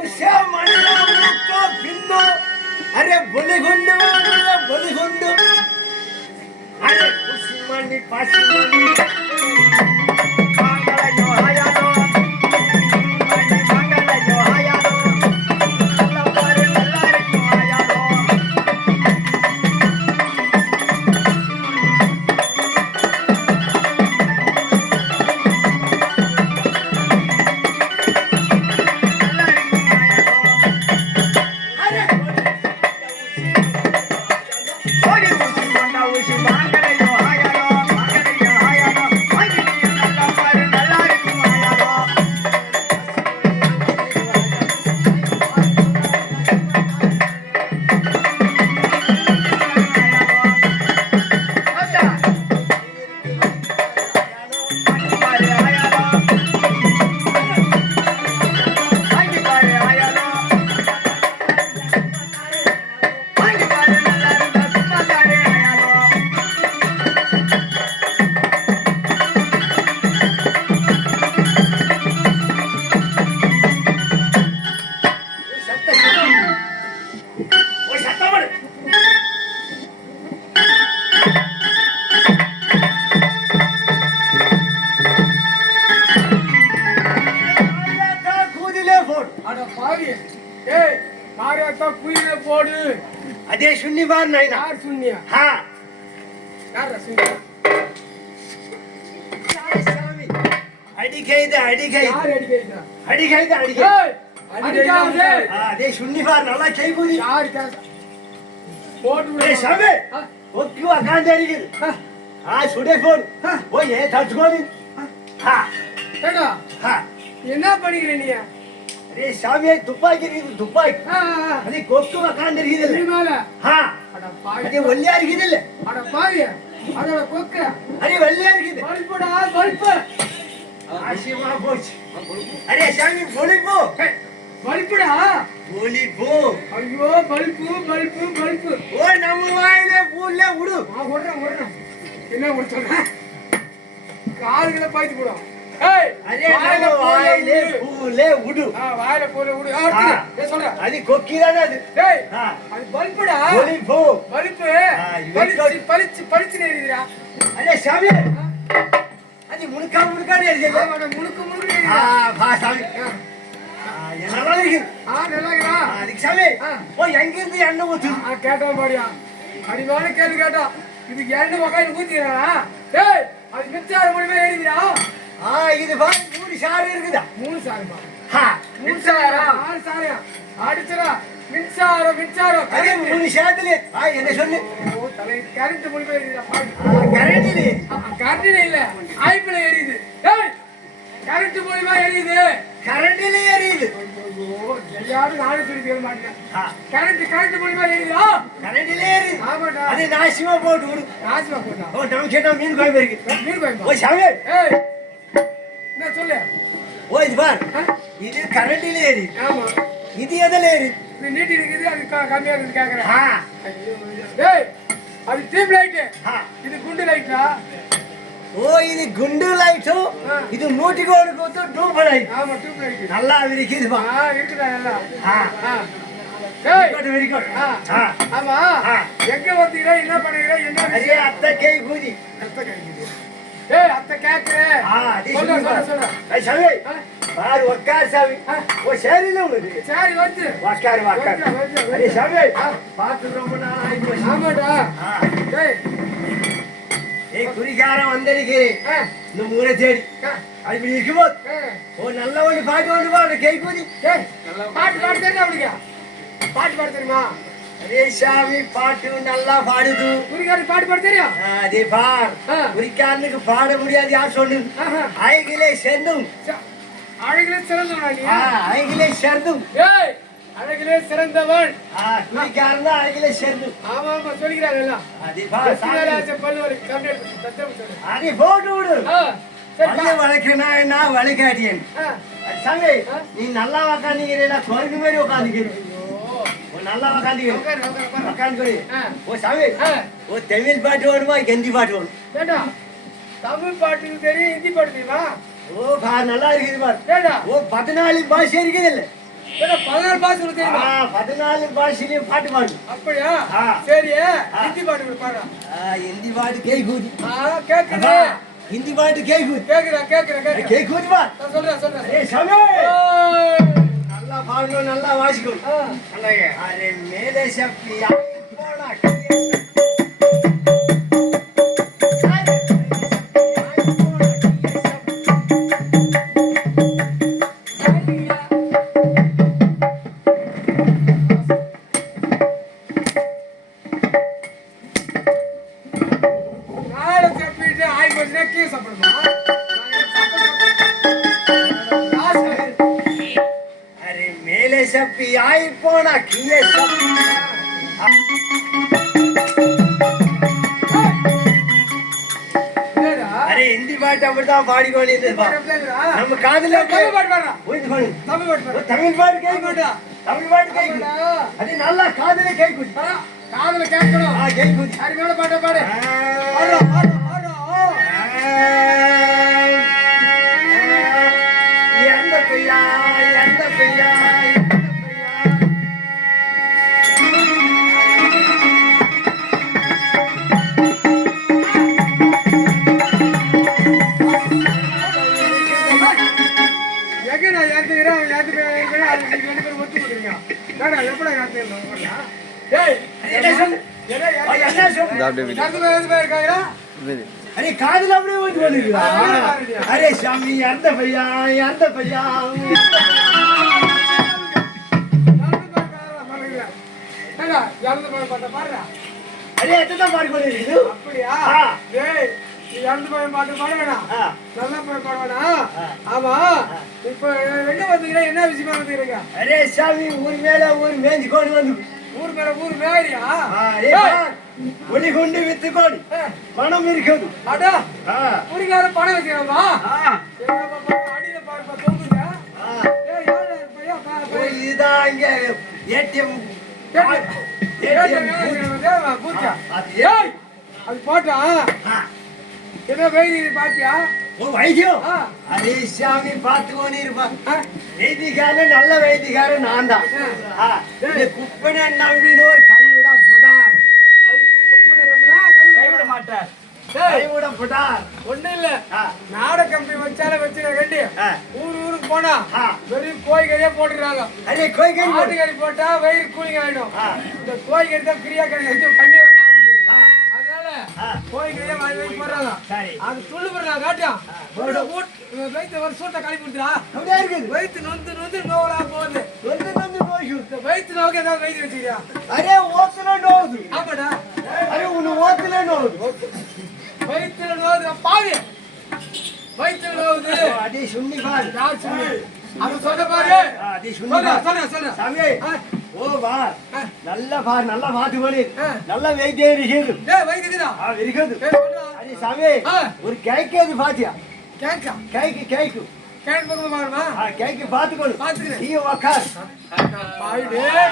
உஷா மணிலா மூக்கோ பின்னோ array பொலிகுண்டு பொலிகுண்டு array உசிமணி பாசிமணி மாங்கலயோ ஹயானோ மணி மாங்கலயோ ஹயானோ நல்லா பாரு நல்லா இருக்கும் ஹயானோ अदे सुन्नी बार नहीं ना यार सुनिया हाँ यार सुनिया अड़ी गई था यार अड़ी गई था अड़ी गई अड़ी क्या है हाँ अदे सुन्नी बार नाला क्या बोली यार क्या बोट अरे शामे वो क्यों आकांड दे रही है हाँ सुने फोन वो ये था जुगाड़ी हाँ बेटा हाँ ये ना पड़ी रहनी है अरे शामे दुपाई की दुपाई हाँ अरे कोक्को आकांड दे रही है माला हाँ अड़ा पाई अरे वल्लियार की दिल अड़ा पाई अड़ा कोक्का अरे वल्लियार की दिल बल्ब आशी वहाँ पहुँच अरे शामी बोली पो बल्बड़ा बोली पो अयो बल्ब वो नमुवाइले पूले उड़ू हाँ ओड़ என்ன கொடுத்தா கால்களை பாய்த்து போடு ஏய் अरे नमुवाइले पूले उड़ू வாயில போல உடு ஏய் சொல்ற அது கொக்கிதானே அது ஏய் हां அது பல்புடா बोली पो பளிச்சு நேரிடா अरे शामी அது முனுக்கா நேரிடே முனுக்கு हां बा शामी ये நல்லா இருக்கு நல்லா இருக்கா அதுக்கு शामी ஓ எங்க இருந்து எண்ணெய் ஊத்து கேட்டா பாடியா அடிவான கேள்வி கேட்டா இது எண்ணெய் வகையில ஊத்திறானா ஏய் அது மிச்சாரம் மணி மேல ஏறிடா இது பா மூணு சாறு இருக்குதா மூணு சாருமா மின்சாரம் ஆறு சாரியா அடிச்சரா மின்சாரம் அதே மூணு சாத்துல என்ன சொல்லு ஓ தலை கரண்ட் மணி மேல ஏறிடா கரண்ட் இல்ல ஐபில ஏறிது ஏய் கரண்ட் மணி மேல ஏறிது கரண்ட்ல ஏறிது ஐயோ யாரும் நானே சொல்லி கேட்க மாட்டேன் கரண்ட் மணி மேல ஏறிதா கரண்ட்ல ஏறிது ஆமாடா அது நாசிமா போட்டு விடு நாசிமா போட்டா ஓ நம்ம கேட்டா மீன் கோயம்பு இருக்கு மீன் கோயம்பு ஓ சாமி ஏய் என்ன சொல்லு ஓ இது பார் இது கரண்ட்ல ஏறிது ஆமா இது எதுல ஏறிது இது நீட்டி இருக்குது அது கம்மியா இருக்குது கேக்குறேன் ஏய் அது டியூப் லைட் இது குண்டு லைட்டா ஓ இது குண்டு லைட் இது 100 கோடி டியூப் லைட் ஆமா டியூப் லைட் நல்லா இருக்குது பா இருக்குடா நல்லா ஏய் வெரி குட் ஆமா எங்க வந்தீங்க என்ன பண்ணீங்க என்ன அரே அத்தை கை கூதி ஏய் அத்தை கேக்குறே சொல்ற ஏய் சாமி பார் வக்கார் சாமி ஓ சரில உங்களுக்கு சரி வந்து வக்கார் அரே சாமி பாத்து ரொம்ப நாள் ஆயி போச்சு ஆமாடா ஏய் குறிகாரம் வந்திருக்கிறேன் இந்த ஊரை தேடி அப்படி இருக்கும்போது ஓ நல்ல ஒரு பாட்டு வந்து பாடு கை கூதி பாட்டு தெரியுமா அப்படிங்க பாட்டு பாட தெரியுமா அரே சாமி பாட்டு நல்லா பாடுது குறிகாரி பாட்டு பாட தெரியும் அதே பார் குறிக்காரனுக்கு பாட முடியாது யார் சொல்லு அழகிலே சேர்ந்தும் அழகிலே சிறந்தவன் அழகிலே சேர்ந்தும் ஏய் அழகிலே சிறந்தவன் குறிக்காரன் தான் அழகிலே சேர்ந்தும் ஆமா சொல்லிக்கிறாங்க எல்லாம் அதே பார் பல்லுவலி கம்ப்ளீட் பண்ணு அதே போட்டு விடு பல்ல வளைக்கனா நான் வளைக்காட்டியேன் சாமி நீ நல்லா உக்காந்துக்கிறேன் சொர்க்கு மாதிரி உட்காந்துக்கிறேன் நல்லா உட்காந்துக்கிறேன் ஓ சாமி ஓ தமிழ் பாட்டு வேணுமா ஹிந்தி பாட்டு வேணும் ஏண்டா தமிழ் பாட்டு தெரியும் ஹிந்தி பாட்டு தெரியுமா ஓ பா நல்லா இருக்குது பார் ஓ 14 பாஷை இருக்குது இல்ல ஏன்னா 14 பாஷை உனக்கு தெரியுமா? 14 பாஷையிலும் பாட்டு பாடு. அப்படியா? ஆ. சரி ஹிந்தி பாட்டு கூட பாடுறா. हिंदी பாட்டு கேக்குது. கேக்குது. हिंदी பாட்டு கேக்குது. கேக்குறேன். கேக்குது பா. நான் சொல்றேன். ஏய் சாமி. ஓய். நல்லா பாடணும், நல்லா வாசிக்கணும். அண்ணே அரே மேலே சப்பியா போடா. நாளை சாப்பிட்டு ஆய் போச்சுன்னா கீழே சாப்பிடுமா? अरे मेले सपी आई पोना किए सब என்னடா? अरे हिंदी பாட்டு அப்படிதான் பாடிக்கொண்டு இருப்பா நம்ம காதுல தமிழ் பாட்டு பாடுறா. போயிட்டு போய் தமிழ் பாட்டு பாடு. தமிழ் பாட்டு கேக்குடா தமிழ் பாட்டு கேக்குது அது நல்லா காதுல கேக்குது காதுல கேட்கணும். கேக்குது அருமையான பாட்டை பாடு. பாடுறா. எந்த பையா எங்கடா ஏத்துக்கிறேன், அவன் ஏத்துக்கிறேன், அது நீங்க 2 பேரும் ஒத்து போட்டுறீங்க. ஏடா, எப்படா ஏத்துக்கிறேன்? டேய், என்ன சொல்லு? என்ன என்ன சொல்லு? ஏத்து பேர் இருக்காங்கடா? अरे காதுல அப்படியே வந்து போடுறீங்களா अरे சாமி அந்த பையா நடந்து பாருடா. ஏடா, இறந்து போய் பாட்ட பாடுறா. अरे எத்தனை பாடு போடுறீங்க அப்படியா? ஆ. டேய், நீ இறந்து போய் பாட்டு பாட வேணாம். நல்லா போய் பாட வேணாம். ஆமா, இப்போ எங்க வந்துக்கிறேன், என்ன விஷயமா வந்துக்கிறீங்க? अरे சாமி ஊர் மேல ஊர் மேஞ்சி கொண்டு வந்து ஊர் மேல ஊர் மேரியா? ஒளி கொண்டு வித்து கொண்டு பணம் இருக்குது அடா, ஆ. ஊருக்கார பணம் வச்சுக்கணுமா? ஆ. அடியில பாருப்பா தொங்குது. ஏய், யாரு பையா ஓ, இதுதான் இங்க ஏடிஎம் பூச்சா? அது ஏய், அது போட்டா என்ன வெயில் பாத்தியா? ஓ வைத்தியம் ஆ. அரே சாமி பார்த்துக்கோன்னு இருப்பா வைத்தியக்காரன் நல்ல வைத்தியக்காரன் நான் தான் இந்த குப்பனை நம்பினோ கைவிட புடார் கைவிட மாட்டேன். கைவிட புடார் ஒண்ணும் இல்ல, நாட கம்பி வச்சாலும் வச்சுக்க கண்டி ஊருக்கு போனா ஆ. வெறும் கோழிக்கறியா போட்டுறாங்க. அரே கோய்கறி ஆட்டுக்கறி போட்டா வயிறு கூலிங் ஆயிடும். இந்த கோழிக்கறி தான் ஃப்ரீயா கிடைக்கும், கண்ணி அதனால கோழிக்கறியா வாங்கி போடுறாங்க. சரி அது துள்ளு போடுறா காட்டும் வயிற்று ஒரு சூட்டை கழிப்பு கொடுத்துடா. அப்படியே இருக்குது வயிற்று நொந்து நோவலா போகுது. வந்து போய் இந்த வயிற்று நோக்கு ஏதாவது வயிற்று வச்சுக்கிறியா? அரே ஓத்துல நோவுது ஆமாடா, அரே உன் ஓத்துல நோவுது வயிற்றுல நோவுது பாவி, வயிற்றுல நோவுது. அடி சுண்ணி பாரு யார் சொல்லு? அது சொல்ல பாரு. அடி சுண்ணி பாரு சொல்ற சாமி ஓ வா ஆ. நல்லா பாரு நல்லா பாத்து போடு ஆ. நல்லா வெயிட்டே இருக்குது டேய் வயிற்றுக்குதா? இருக்குது ஏய் சொல்றா. அடி சாமி ஆ. ஒரு கேக்கு பாத்தியா கேக்கா கேக்கு கேன் பக்கமா பாருமா? கேக்கு பாத்துக்கணும் பாத்துக்கிறேன். நீ உக்கார் பாவி டேய்.